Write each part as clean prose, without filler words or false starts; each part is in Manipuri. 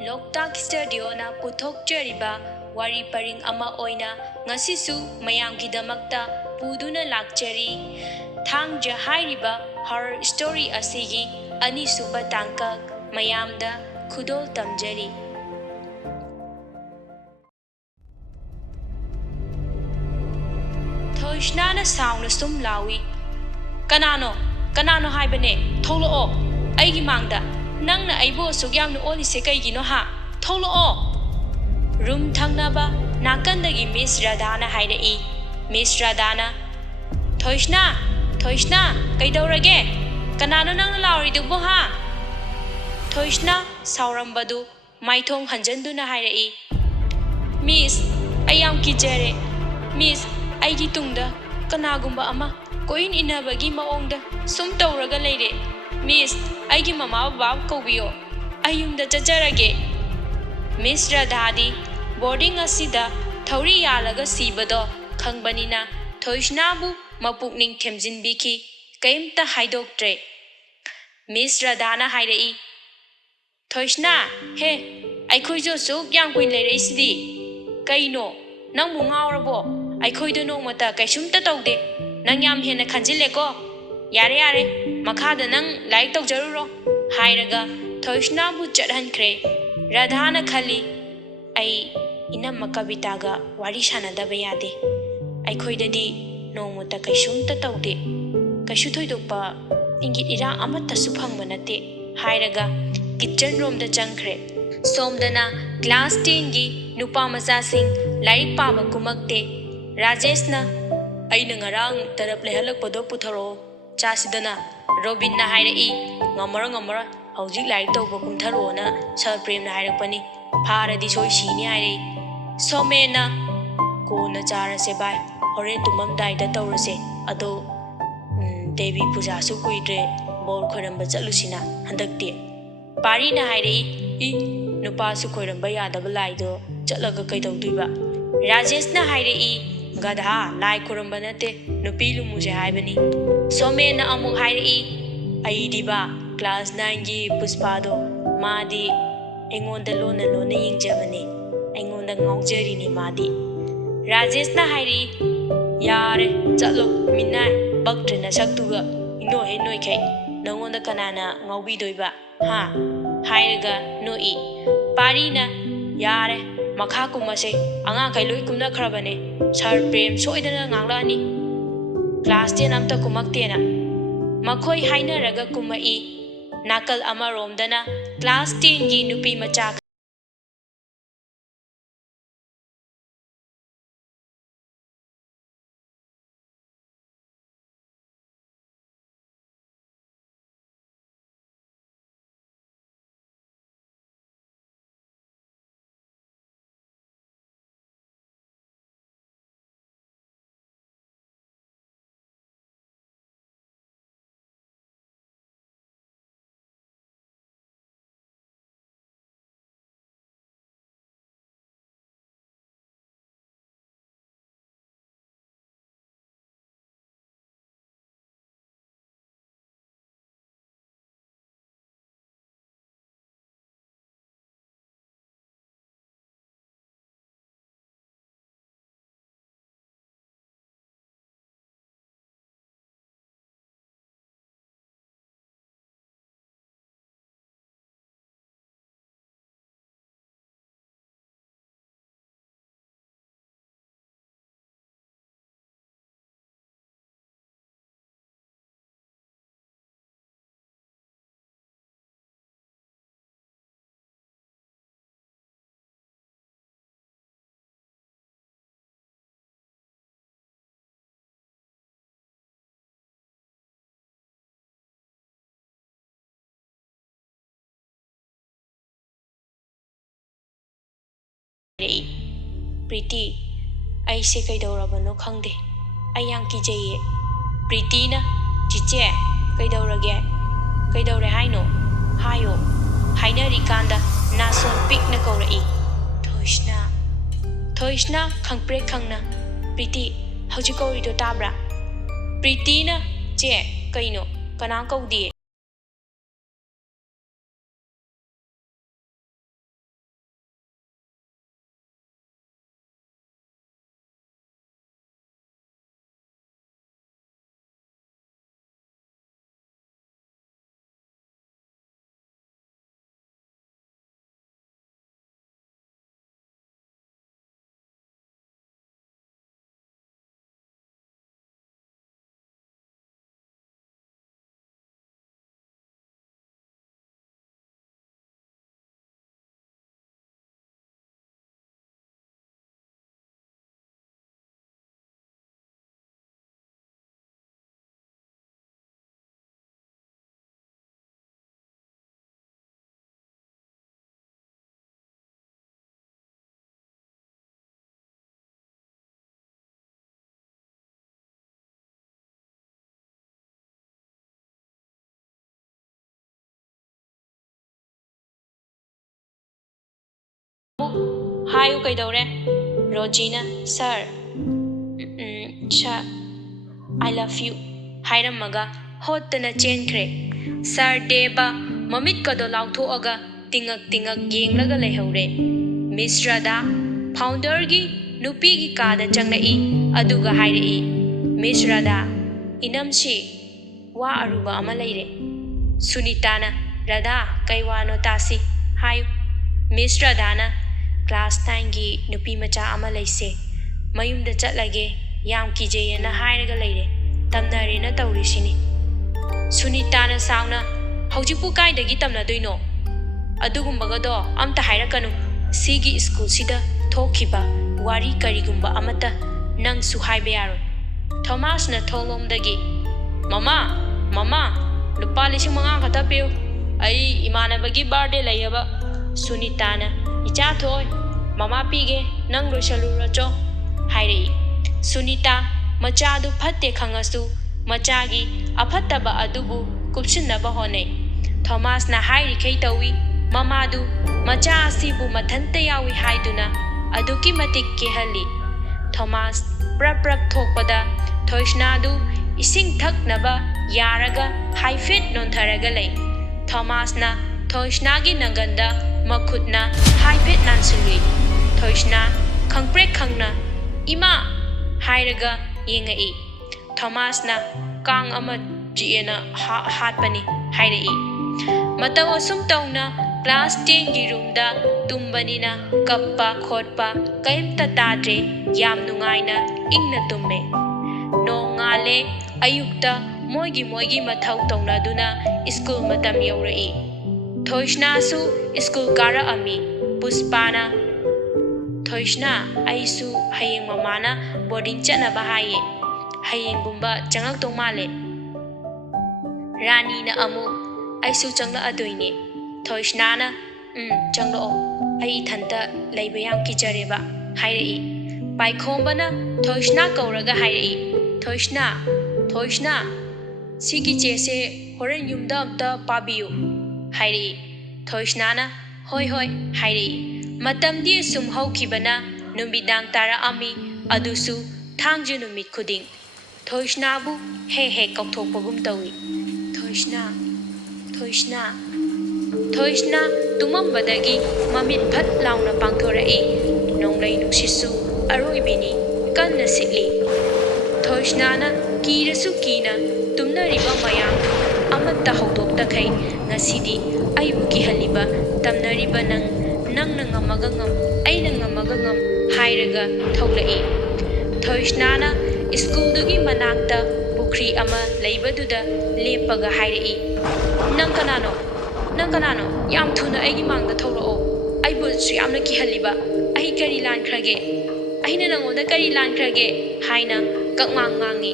Loktak Studio na puthok jariba wari paring ama oina ngasisu mayamgidamakta puduna lakchari THANGJA hairiba horror story asigi anisuba tangkak mayamda khudol tamjari. Thoishnana sound sum lawi. Kanano haibane tholo aigi mangda nangna aibo sugyamnu oli se kaigino ha tholo room thangnaba nakandagi Miss Radhana haidai. Miss Radhana Thoishna kaidaurage kanano nangna lauridubo ha. Thoishna saurambadu maithong hanjanduna haidai. Miss ayam kijare. Miss aigi tungda kanagumba ama koin inabagi maongda sum tauraga leire. Miss aigi mama baba kaubiyo ayumda chajarage. Miss Radhadi boarding asida thauri yalaga sibado khangbanina Thoishnabu mapukning themjinbiki kaimta haidoktre. Miss Radhana haidai. Thoishna he aikhoijo suk yang kuin leire sidi kaino nangbu ngaurabo aikhoido nongmata kaisumta taude nang yam hena khanjileko yare makhada nang like tawjaruro hairaga Thoishnabu chathankhre. Radhana khali ai inamma kavitaga wari sanadaba yade aikhoidadi nongmata kaisumta taude kaisu thoidokpa ingit ira amatta su phangba nate hairaga kitchen room da changkhre. Somdana class 10 gi nupa macha sing lairik paba kumakte. Rajeshna aina ngarang tarap lehalakpado putharo chasidana. Robinna hairai ngamara haujik lairik tawba kumtharo na Sir Premna hairakpani pharadi soi sini hairai. Somena kona charase bai horen tumamdai da tawrase ado Devi puja su kuidre bor khoiramba chalusina handakte. Parina hairai nupa su khoiramba yadaba laido chatlaga kaidawduiba. Rajeshna hairai gadha lai khuramba nate nupi lumuje haibani. Somena amuk hairai aidiba class 9 gi Puspado madi engonda lona yingjabani engonda ngaujarini madi. Rajeshna hairai yare chatlo minai baktrena saktuga ino he noikhai nangonda kanana ngaubidoiba ha hairaga noi. Parina yare makha kumase anga kai loi kumna khrabane. Sir Prem soidana nganglani class 10 amta kumaktena makhoi hainaraga kumai. Nakal amaromdana class 10 gi nupi macha Pretty aise kaidaurabano khangde ayang kijaye. Pretty na chiche kaidaurage kaidaure haino hayo hainari kanda nason pik na kaurai. Thoishna khangpre khangna Pretty hauji kaurido tabra. Pretty na che kaino kanang kaudi. hayu kaidore. Rojina, sir. Sir, I love you. Hairamaga hotana chenkre. Sir Deba mamit kado lauthoaga tingak yenglaga lehore. Miss Radha founder gi nupi gi kada changlai aduga hairei. Miss Radha inamsi wa aruba ama leire. Sunitana Radha kaiwano tasi hayu. Miss Radhana class 9 gi nupi macha ama leise. Mayumda chatlage yam kijeyena hairaga leire. Tamnarena taurisini. Sunitana sauna haujipu kaidagi tamnadoino. Adugumbaga amta hairakanu. Sigi school sida thokiba wari karigumba amata nang suhaibe yaro. Thomas na tholomdagi Mama lupa lising mga katapiyo. Ay imanabagi birthday layaba. Sunitana icha thoy Mama pige nang loisaluracho hairei. Sunita machadu phatte khangasu machagi aphattaba adubu kupsinnaba honai. Thomas na hairi khei tawi Mamadu macha asibu mathanta yawi haiduna aduki matik kehalli. Thomas prap thokpada Thoisnadu ising thaknaba yaraga haifet nontharaga lei. Thomas na Thoisnagi naganda makhutna haifet nansuli. Thoisna khangprek khangna ima hairaga yengai. Thomas na kang ama jiena hatpani hairei. Mataw asum tawna class 10 gi room da tumbanina kappa khotpa kaimta tadre yam nungaina ingna tumme. Nongale ayukta moigi mathaw tawnaduna school matam yaurai. Thoisna su school kara ami Puspana Thoisna aisu hayeng mamana boarding chanaba haye. Hayeng gumba changak tongmale. Rani na amu aisu changla adoine. Thoisnana changlao ai thanta laibayam kijareba hairei. Paikhombana Thoisna kauraga hairei. Thoisna sigi chese horen yumda amta pabiyu hairei. Thoisnana hoi hairei. Matamdi sum haukibana numidang tara ami adusu THANGJA numit khuding. Thoisnabu he kaukthokpagum tawi. Thoisna tumambadagi mamit phat launa pangthorai. Nonglai nuksisu aroibini kanna sitli. Thoisnana kirasu kina tumnariba mayamdu amatta haudoktakai ngasidi aibu kihaliba tamnariba nangna ngamaga ngam aina ngamaga ngam hairaga tholai. Thoisnana schooldugi manakta pukri ama leibaduda lepaga hairei. Nang kanano yam thuna aigi mangda tholao. Aibu su yamna kihaliba ai kari lankrage. Aina nangoda kari lankrage haina kakmangangi.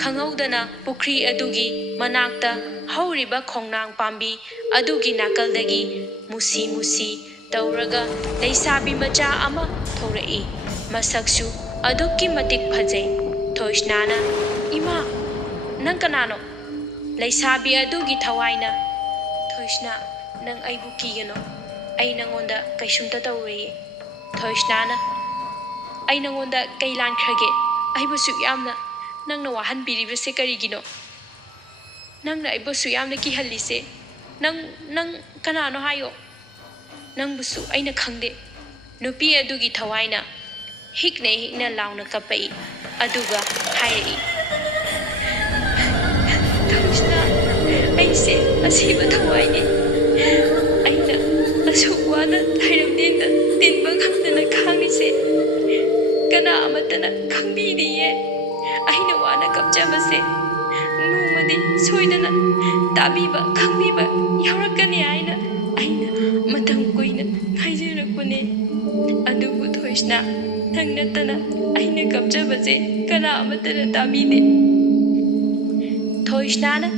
Khangaudana pukri adugi manakta hauriba khongnang pambi adugi nakaldagi musi tauraga leisabi macha ama thorei. Masaksu aduki matik phajai. Thoisnana ima nang kanano leisabi adugi thawaina. Thoisna nang aibu kigano ai nangonda kaisumta taurei. Thoisnana ai nangonda kailan khage aibu su yamna nangna wahan biribase karigino. Nangna aibu su yamna kihallise. Nang kanano hayo. Nang busu aina khangde. Nupi adugi thawaina hikna launa kapai aduga hairei. Thoisna aise asiba thawaine. Aina asukwana thairamdinda tinba khamdana khangise. Kana amatana khangbidiye. Aina wana kapjabase numadi soidana tabiba khangbiba yaurakani aina matam kuina haijirakune. Adubu Thoisna nangnatana aina kapjabase kana amatana tabide. Thoisnana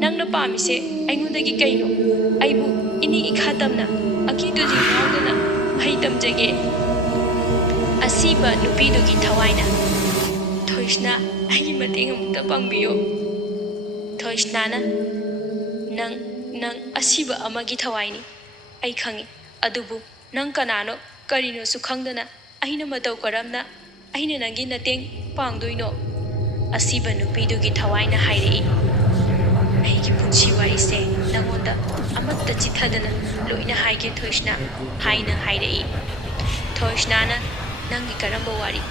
nangna pamise aingondagi kaino aibu ini ikhatamna akiduji ngawdana haitamjage. Asiba nupidugi thawaina. Thoisna aigi mateng amukta pangbiyo. Thoisnana nang asiba amagi thawaini ai khangi adubu nang kanano ꯀꯔꯤꯅꯣꯁꯨ ꯈꯪꯗꯅ ꯑꯩꯅ ꯃꯇꯧ ꯀꯔꯝꯅ ꯑꯩꯅ ꯅꯪꯒꯤ ꯃꯇꯦꯡ ꯄꯥꯡꯗꯣꯏꯅꯣ? ꯑꯁꯤꯕ ꯅꯨꯄꯤꯗꯨꯒꯤ ꯊꯋꯥꯏꯅ ꯍꯥꯏꯔꯛꯏ꯫ ꯑꯩꯒꯤ ꯄꯨꯟꯁꯤ ꯋꯥꯔꯤꯁꯦ ꯅꯪꯉꯣꯟꯗ ꯑꯃꯠꯇ ꯆꯤꯊꯗꯅ ꯂꯣꯏꯅ ꯍꯥꯏꯒꯦ ꯊꯣꯏꯁꯅꯥ ꯍꯥꯏꯅ ꯍꯥꯏꯔꯛꯏ꯫ ꯊꯣꯏꯁꯅꯥꯅ ꯅꯪꯒꯤ ꯀꯔꯝꯕ ꯋꯥꯔꯤ?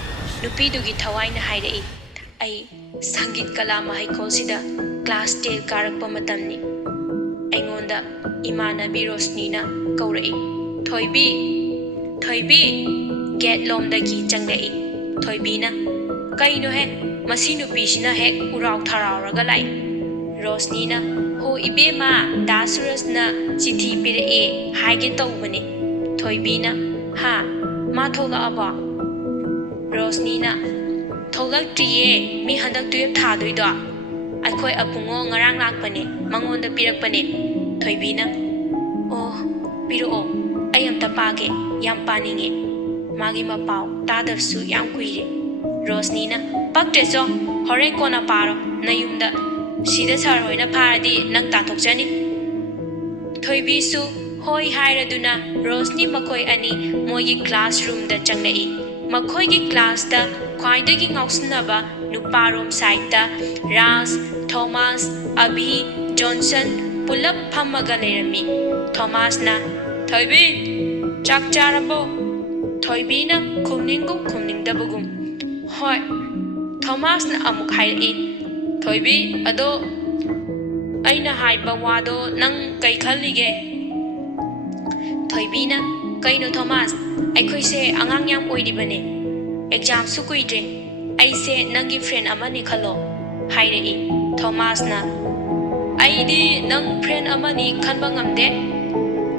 ꯅꯨꯄꯤꯗꯨꯒꯤ ꯊꯋꯥꯏꯅ ꯍꯥꯏꯔꯛꯏ꯫ ꯑꯩ ꯁꯪꯒꯤꯠ ꯀꯂꯥ ꯃꯍꯩꯀꯣꯜꯁꯤꯗ ꯀ꯭ꯂꯥꯁ 10 ꯀꯥꯔꯛꯄ ꯃꯇꯝꯅꯤ꯫ ꯑꯩꯉꯣꯟꯗ ꯏꯃꯥꯟꯅꯕꯤ ꯔꯣꯁꯅꯤꯅ ꯀꯧꯔꯛꯏ꯫ ꯊꯣꯏꯕꯤ, ꯊꯣꯏꯕꯤ, ꯒꯦꯠ ꯂꯣꯝꯗꯒꯤ ꯆꯪꯂꯛꯏ꯫ ꯊꯣꯏꯕꯤꯅ, ꯀꯩꯅꯣꯍꯦ, ꯃꯁꯤ ꯅꯨꯄꯤꯁꯤꯅ ꯍꯦꯛ ꯎꯔꯥꯎ ꯊꯔꯥꯎꯔꯒ ꯂꯥꯛꯏ꯫ ꯔꯣꯁꯅꯤꯅ, ꯍꯣ ꯏꯕꯦꯝꯃ, ꯗꯥ ꯁꯨꯔꯁꯅ ꯆꯤꯊꯤ ꯄꯤꯔꯛꯑꯦ ꯍꯥꯏꯒꯦ ꯇꯧꯕꯅꯦ꯫ ꯊꯣꯏꯕꯤꯅ, ꯍꯥ, ꯃꯥ ꯊꯣꯛꯂꯛꯑꯕꯣ? ꯔꯣꯁꯅꯤꯅ, ꯊꯣꯛꯂꯛꯇ꯭ꯔꯤꯌꯦ, ꯃꯤ ꯍꯟꯗꯛ 12 ꯊꯥꯗꯣꯏꯗꯣ꯫ ꯑꯩꯈꯣꯏ ꯑꯕꯨꯡꯉꯣ ꯉꯔꯥꯡ ꯂꯥꯛꯄꯅꯦ, ꯃꯉꯣꯟꯗ ꯄꯤꯔꯛꯄꯅꯦ꯫ ꯊꯣꯏꯕꯤꯅ, ꯑꯣ, ꯄꯤꯔꯛꯑꯣ, ꯑꯩ ꯑꯝꯇ ꯄꯥꯒꯦ, ꯌꯥꯝ ꯄꯥꯅꯤꯡꯉꯦ꯫ ꯃꯥꯒꯤ ꯃꯄꯥꯎ ꯇꯥꯗꯕꯁꯨ ꯌꯥꯝ ꯀꯨꯏꯔꯦ꯫ ꯔꯣꯁꯅꯤꯅ, ꯄꯛꯇ꯭ꯔꯦꯆꯣ, ꯍꯣꯔꯦꯟ ꯀꯣꯟꯅ ꯄꯥꯔꯣ ꯅꯌꯨꯝꯗ, ꯁꯤꯗ ꯁꯥꯔ ꯍꯣꯏꯅ ꯐꯥꯔꯗꯤ ꯅꯪ ꯇꯥꯟꯊꯣꯛꯆꯅꯤ꯫ ꯊꯣꯏꯕꯤꯁꯨ ꯍꯣꯏ ꯍꯥꯏꯔꯗꯨꯅ ꯔꯣꯁꯅꯤ ꯃꯈꯣꯏ ꯑꯅꯤ ꯃꯣꯏꯒꯤ ꯀ꯭ꯂꯥꯁꯔꯨꯝꯗ ꯆꯪꯂꯛꯏ꯫ ꯃꯈꯣꯏꯒꯤ ꯀ꯭ꯂꯥꯁꯇ ꯈ꯭ꯋꯥꯏꯗꯒꯤ ꯉꯥꯎꯁꯤꯟꯅꯕ ꯅꯨꯄꯥꯔꯣꯝ ꯁꯥꯏꯠꯇ ꯔꯥꯖ, ꯊꯣꯃꯥꯁ, ꯑꯚꯤ, ꯖꯣꯟꯁꯟ ꯄꯨꯂꯞ ꯐꯝꯃꯒ ꯂꯩꯔꯝꯃꯤ꯫ ꯊꯣꯃꯥꯁꯅ, ꯊꯣꯏꯕꯤ, ꯆꯥꯛ ꯆꯥꯔꯕꯣ? ꯊꯣꯏꯕꯤꯅ ꯈꯨꯝꯅꯤꯡꯒꯨꯝ ꯈꯨꯝꯅꯤꯡꯗꯕꯒꯨꯝ, ꯍꯣꯏ꯫ ꯊꯣꯃꯥꯁꯅ ꯑꯃꯨꯛ ꯍꯥꯏꯔꯛꯏ꯫ ꯊꯣꯏꯕꯤ, ꯑꯗꯣ ꯑꯩꯅ ꯍꯥꯏꯕ ꯋꯥꯗꯣ ꯅꯪ ꯀꯩ ꯈꯜꯂꯤꯒꯦ? ꯊꯣꯏꯕꯤꯅ, ꯀꯩꯅꯣ ꯊꯣꯃꯥꯁ, ꯑꯩꯈꯣꯏꯁꯦ ꯑꯉꯥꯡ ꯌꯥꯝ ꯑꯣꯏꯔꯤꯕꯅꯦ, ꯑꯦꯛꯖꯥꯝꯁꯨ ꯀꯨꯏꯗ꯭ꯔꯦ, ꯑꯩꯁꯦ ꯅꯪꯒꯤ ꯐ꯭ꯔꯦꯟ ꯑꯃꯅꯤ ꯈꯜꯂꯣ, ꯍꯥꯏꯔꯛꯏ꯫ ꯊꯣꯃꯥꯁꯅ, ꯑꯩꯗꯤ ꯅꯪ ꯐ꯭ꯔꯦꯟ ꯑꯃꯅꯤ ꯈꯟꯕ ꯉꯝꯗꯦ,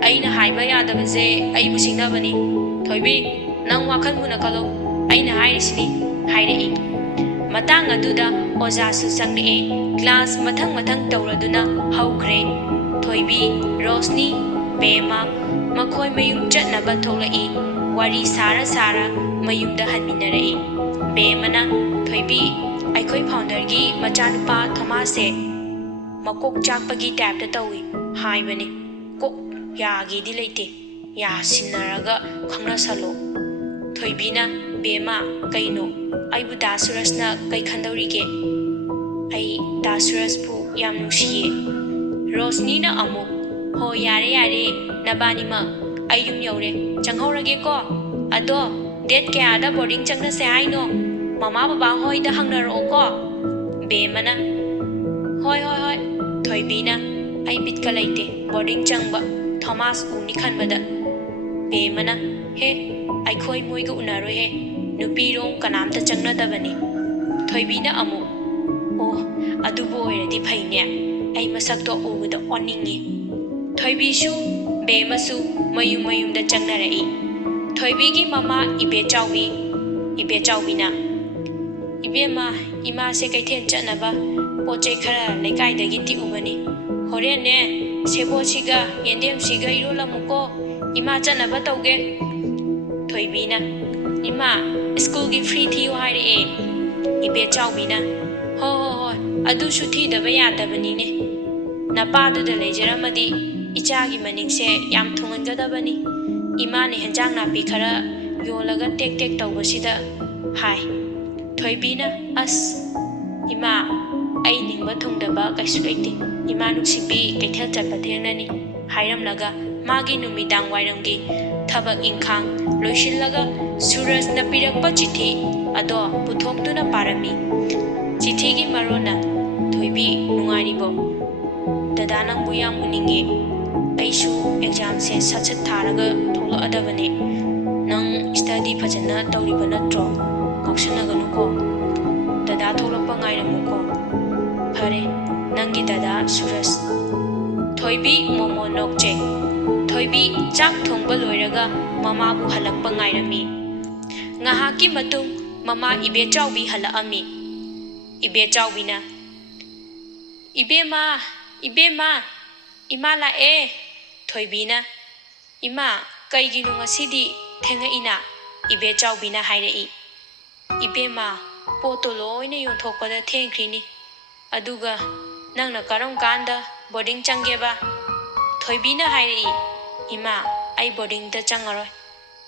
ꯑꯩꯅ ꯍꯥꯏꯕ ꯌꯥꯗꯕꯁꯦ ꯑꯩꯕꯨ ꯁꯤꯡꯅꯕꯅꯤ꯫ ꯊꯣꯏꯕꯤ, ꯅꯪ ꯋꯥꯈꯜ ꯃꯨꯟꯅ ꯈꯜꯂꯣ, ꯑꯩꯅ ꯍꯥꯏꯔꯤꯁꯤꯅꯤ, ꯍꯥꯏꯔꯛꯏ꯫ ꯃꯇꯥꯡ ꯑꯗꯨꯗ ꯑꯣꯖꯥꯁꯨ ꯆꯪꯂꯛꯑꯦ꯫ ꯀ꯭ꯂꯥꯁ ꯃꯊꯪ ꯃꯊꯪ ꯇꯧꯔꯗꯨꯅ ꯍꯧꯈ꯭ꯔꯦ꯫ ꯊꯣꯏꯕꯤ, ꯔꯣꯁꯅꯤ, ꯕꯦꯝꯃ ꯃꯈꯣꯏ ꯃꯌꯨꯝ ꯆꯠꯅꯕ ꯊꯣꯛꯂꯛꯏ꯫ ꯋꯥꯔꯤ ꯁꯥꯔ ꯁꯥꯔ ꯃꯌꯨꯝꯗ ꯍꯟꯃꯤꯟꯅꯔꯛꯏ꯫ ꯕꯦꯝꯃꯅ, ꯊꯣꯏꯕꯤ, ꯑꯩꯈꯣꯏ ꯐꯥꯎꯟꯗꯔꯒꯤ ꯃꯆꯥꯅꯨꯄꯥ ꯊꯣꯃꯥꯁꯁꯦ ꯃꯀꯣꯛ ꯆꯥꯛꯄꯒꯤ ꯇꯥꯏꯞꯇ ꯇꯧꯏ ꯍꯥꯏꯕꯅꯤ, ꯀꯣꯛ ꯌꯥꯒꯦꯗꯤ ꯂꯩꯇꯦ, ꯌꯥꯁꯤꯟꯅꯔꯒ ꯈꯪꯅꯁꯜꯂꯣ꯫ ꯊꯣꯏꯕꯤꯅ, ꯕꯦꯝꯃ, ꯀꯩꯅꯣ, ꯑꯩꯕꯨ ꯗꯥ ꯁꯨꯔꯁꯅ ꯀꯩ ꯈꯟꯗꯧꯔꯤꯒꯦ? ꯑꯩ ꯗꯥ ꯁꯨꯔꯁꯄꯨ ꯌꯥꯝ ꯅꯨꯡꯁꯤꯌꯦ꯫ ꯔꯣꯁꯅꯤꯅ ꯑꯃꯨꯛ, ꯍꯣ ꯌꯥꯔꯦ ꯌꯥꯔꯦ ꯅꯕꯥꯅꯤꯃꯛ, ꯑꯩ ꯌꯨꯝ ꯌꯧꯔꯦ, ꯆꯪꯍꯧꯔꯒꯦꯀꯣ꯫ ꯑꯗꯣ ꯗꯦꯠ ꯀꯌꯥꯗ ꯕꯣꯔꯗꯤꯡ ꯆꯪꯅꯁꯦ ꯍꯥꯏꯅꯣ? ꯃꯃꯥ ꯕꯕꯥ ꯍꯣꯏꯗ ꯍꯪꯅꯔꯛꯑꯣꯀꯣ꯫ ꯕꯦꯝꯃꯅ, ꯍꯣꯏ ꯍꯣꯏ ꯍꯣꯏ꯫ ꯊꯣꯏꯕꯤꯅ, ꯑꯩ ꯕꯤꯠꯀ ꯂꯩꯇꯦ ꯕꯣꯔꯗꯤꯡ ꯆꯪꯕ, ꯊꯣꯃꯥꯁ ꯎꯅꯤ ꯈꯟꯕꯗ꯫ ꯕꯦꯝꯃꯅ, ꯍꯦ, ꯑꯩꯈꯣꯏ ꯃꯣꯏꯒ ꯎꯅꯔꯣꯏꯍꯦ, ꯅꯨꯄꯤꯔꯣꯝ ꯀꯅꯥꯝꯇ ꯆꯪꯅꯗꯕꯅꯤ꯫ ꯊꯣꯏꯕꯤꯅ ꯑꯃꯨꯛ, ꯑꯣ, ꯑꯗꯨꯕꯨ ꯑꯣꯏꯔꯗꯤ ꯐꯩꯅꯦ, ꯑꯩ ꯃꯁꯛꯇꯣ ꯎꯕꯗ ꯑꯣꯟꯅꯤꯡꯉꯤ꯫ ꯊꯣꯏꯕꯤꯁꯨ ꯕꯦꯝꯃꯁꯨ ꯃꯌꯨꯝ ꯃꯌꯨꯝꯗ ꯆꯪꯅꯔꯛꯏ꯫ ꯊꯣꯏꯕꯤꯒꯤ ꯃꯃꯥ ꯏꯕꯦꯆꯥꯎꯕꯤꯅ, ꯏꯕꯦꯝꯃ, ꯏꯃꯥꯁꯦ ꯀꯩꯊꯦꯜ ꯆꯠꯅꯕ ꯄꯣꯠꯆꯩ ꯈꯔ ꯂꯩꯀꯥꯏꯗꯒꯤ ꯇꯤꯛꯎꯕꯅꯤ, ꯍꯣꯔꯦꯟꯅꯦ ꯁꯦꯕꯣꯠꯁꯤꯒ ꯌꯦꯟꯗꯦꯝꯁꯤꯒ ꯏꯔꯣꯜꯂꯝꯃꯨꯀꯣ, ꯏꯃꯥ ꯆꯠꯅꯕ ꯇꯧꯒꯦ꯫ ꯊꯣꯏꯕꯤꯅ, ꯏꯃꯥ, ꯁ꯭ꯀꯨꯜꯒꯤ ꯐ꯭ꯔꯤ ꯊꯤꯌꯨ ꯍꯥꯏꯔꯛꯑꯦ꯫ ꯏꯕꯦꯆꯥꯎꯕꯤꯅ, ꯍꯣꯏ ꯍꯣꯏ ꯍꯣꯏ, ꯑꯗꯨꯁꯨ ꯊꯤꯗꯕ ꯌꯥꯗꯕꯅꯤꯅꯦ, ꯅꯄꯥꯗꯨꯗ ꯂꯩꯖꯔꯝꯃꯗꯤ ꯏꯆꯥꯒꯤ ꯃꯅꯤꯡꯁꯦ ꯌꯥꯝ ꯊꯨꯡꯍꯟꯒꯗꯕꯅꯤ, ꯏꯃꯥꯅ ꯍꯦꯟꯖꯥꯡ ꯅꯥꯄꯤ ꯈꯔ ꯌꯣꯜꯂꯒ ꯇꯦꯛ ꯇꯦꯛ ꯇꯧꯕꯁꯤꯗ, ꯍꯥꯏ꯫ ꯊꯣꯏꯕꯤꯅ, ꯑꯁ, ꯏꯃꯥ, ꯑꯩ ꯅꯤꯡꯕ ꯊꯨꯡꯗꯕ ꯀꯩꯁꯨ ꯂꯩꯇꯦ, ꯏꯃꯥ ꯅꯨꯡꯁꯤꯕꯤ ꯀꯩꯊꯦꯜ ꯆꯠꯄ ꯊꯦꯡꯅꯅꯤ, ꯍꯥꯏꯔꯝꯂꯒ ꯃꯥꯒꯤ ꯅꯨꯃꯤꯗꯥꯡ ꯋꯥꯏꯔꯝꯒꯤ ꯊꯕꯛ ꯏꯪꯈꯥꯡ ꯂꯣꯏꯁꯤꯜꯂꯒ ꯁꯨꯔꯖꯅ ꯄꯤꯔꯛꯄ ꯆꯤꯊꯤ ꯑꯗꯣ ꯄꯨꯊꯣꯛꯇꯨꯅ ꯄꯥꯔꯝꯃꯤ꯫ ꯆꯤꯊꯤꯒꯤ ꯃꯔꯣꯟꯅ, ꯊꯣꯏꯕꯤ, ꯅꯨꯡꯉꯥꯏꯔꯤꯕꯣ? ꯗꯗꯥ ꯅꯪꯕꯨ ꯌꯥꯝ ꯎꯅꯤꯡꯉꯦ, ꯑꯩꯁꯨ ꯑꯦꯛꯖꯥꯝꯁꯦ ꯁꯠ ꯁꯠ ꯊꯥꯔꯒ ꯊꯣꯛꯂꯛꯑꯗꯕꯅꯦ, ꯅꯪ ꯁ꯭ꯇꯗꯤ ꯐꯖꯅ ꯇꯧꯔꯤꯕ ꯅꯠꯇ꯭ꯔꯣ? ꯉꯥꯎꯁꯟꯅꯒꯅꯨꯀꯣ, ꯗꯗꯥ ꯊꯣꯛꯂꯛꯄ ꯉꯥꯏꯔꯝꯃꯨꯀꯣ꯫ ꯐꯔꯦ, ꯅꯪꯒꯤ ꯗꯗꯥ ꯁꯨꯔꯖ꯫ ꯊꯣꯏꯕꯤ ꯃꯣꯃꯣ ꯅꯣꯛꯆꯦ꯫ ꯊꯣꯏꯕꯤ ꯆꯥꯛ ꯊꯣꯡꯕ ꯂꯣꯏꯔꯒ ꯃꯃꯥꯕꯨ ꯍꯜꯂꯛꯄ ꯉꯥꯏꯔꯝꯃꯤ꯫ ꯉꯥꯏꯍꯥꯛꯀꯤ ꯃꯇꯨꯡ ꯃꯃꯥ ꯏꯕꯦꯆꯥꯎꯕꯤ ꯍꯜꯂꯛꯑꯝꯃꯤ꯫ ꯏꯕꯦꯆꯥꯎꯕꯤꯅ, ꯏꯕꯦꯝꯃ, ꯏꯕꯦꯝꯃ, ꯏꯃꯥ ꯂꯥꯛꯑꯦ꯫ ꯊꯣꯏꯕꯤꯅ, ꯏꯃꯥ, ꯀꯩꯒꯤꯅꯣ ꯉꯁꯤꯗꯤ ꯊꯦꯡꯉꯛꯏꯅ? ꯏꯕꯦꯆꯥꯎꯕꯤꯅ ꯍꯥꯏꯔꯛꯏ꯫ ꯏꯕꯦꯝꯃ, ꯄꯣꯠꯇꯣ ꯂꯣꯏꯅ ꯌꯣꯟꯊꯣꯛꯄꯗ ꯊꯦꯡꯈ꯭ꯔꯤꯅꯤ, ꯑꯗꯨꯒ ꯅꯪꯅ ꯀꯔꯝ ꯀꯥꯟꯗ ꯕꯣꯔꯗꯤꯡ ꯆꯪꯒꯦꯕ? ꯊꯣꯏꯕꯤꯅ ꯍꯥꯏꯔꯛꯏ꯫ ꯏꯃꯥ, ꯑꯩ ꯕꯣꯔꯗꯤꯡꯗ ꯆꯪꯉꯔꯣꯏ,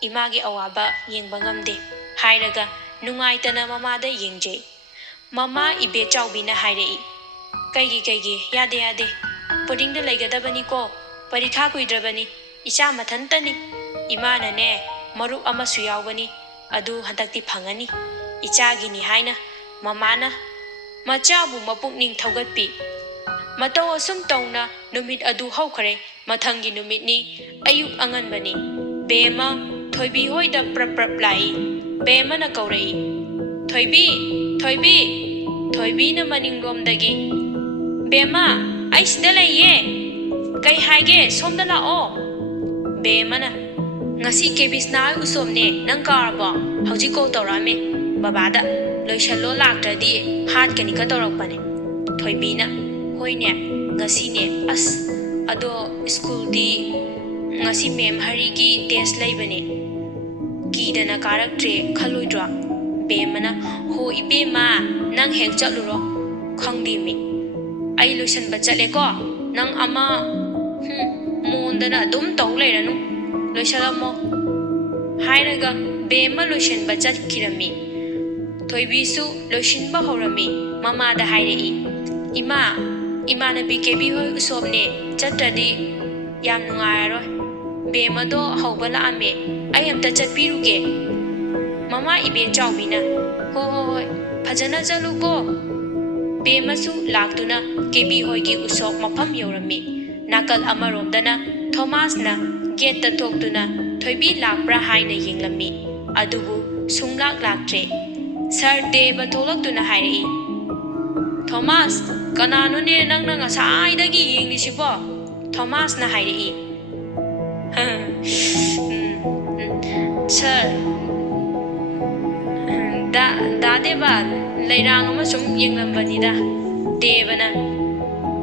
Imagi awaba yengba ngamde hairaga nungaitana mamada yengjay. Mama ibe chawbina hairei. Kaigi yade pudding da laigadabani ko parikha kuidrabani icha mathantani imana ne maruk amasu yawbani adu handakti phangani ichagini haina mamana machabu mapukning thaugatpi matau asum tauna numit adu haukhare mathangi numitni ayuk anganbani bema thoibi hoida prap lai bema na kaurei thoibi na maninglomdagi bema aisda laiye kai haige somda lao bema na ngasi kebisna usomne nang karabo hauji ko torame babada loishalo laktradi hat kani ka torakpane thoibina hoine ngasi ne as ado school di ngasi mem hari gi test laibane kidana karaktre khaloidra bemana ho ibema nang hek chaluro khangdi mi ai lotion ba chale ko nang ama mondana dum taw leiranu loishalamo hairaga bema lotion ba chat kirami thoibisu lotion ba horami mama da hairei ima na bikebi hoi usomne chatradi yam nungairo bema do hawbala ame ai amta chatpiruge mama ibe chawbina hoi phajana chaluko bemasu laktuna kebi hoigi usok mafam yorami nakal amaromdana Thomas na gate ta thoktuna thoibi lakpra haina yinglami adubu sunglak laktre sir deba tholaktuna hairei Thomas kanano ne nang ngasai dagi yingli sibo Thomas na hairei sir da deba leirang amasum yinglambanida debana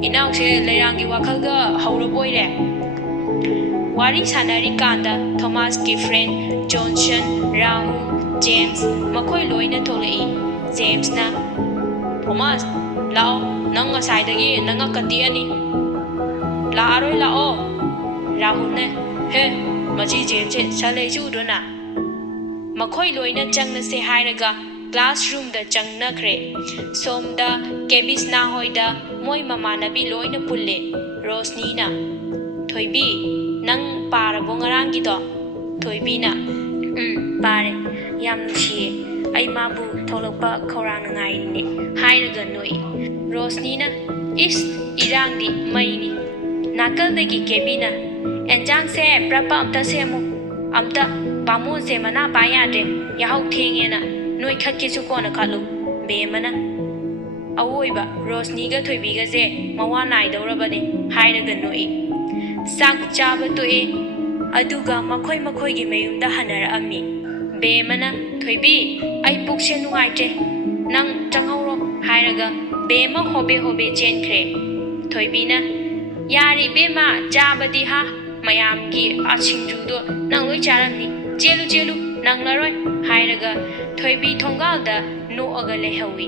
inause leirangi wakhalga hauraboire wari sanari kanda Thomas ki friend Johnson Rahul James makhoi loina tholei James na Thomas lao nang ngasai dagi nanga kati ani la aroi lao Rahul ne he maji James salei chu dona makhoi loina changna se hairaga classroom da changna khre somda kebisna hoida moi mama nabi loina pulle Rosni na thoibi nang parabo ngarang gido thoibi na pare yam nusiye ai mabu tholokpa khorang ngai ni hairaga noi Rosni na is irang di mai ni nakal dagi kebina enjang se prapa amta semu amta pamu se mana paya de yahau thenge na noi khakke su ko na khalu bemana awoiba Rosni ga thoibi ga je mawa nai daurabani hairaga noi sak chaba to e aduga makhoi gi mayumda hanar ami bemana thoibi ai pukshe nuaite nang changhauro hairaga bema hobe chenkre thoibina yari bema chabadi ha mayamgi achingju do nang loi charamni chelu nang laroi hairaga thoibi thongal da no aga lehawi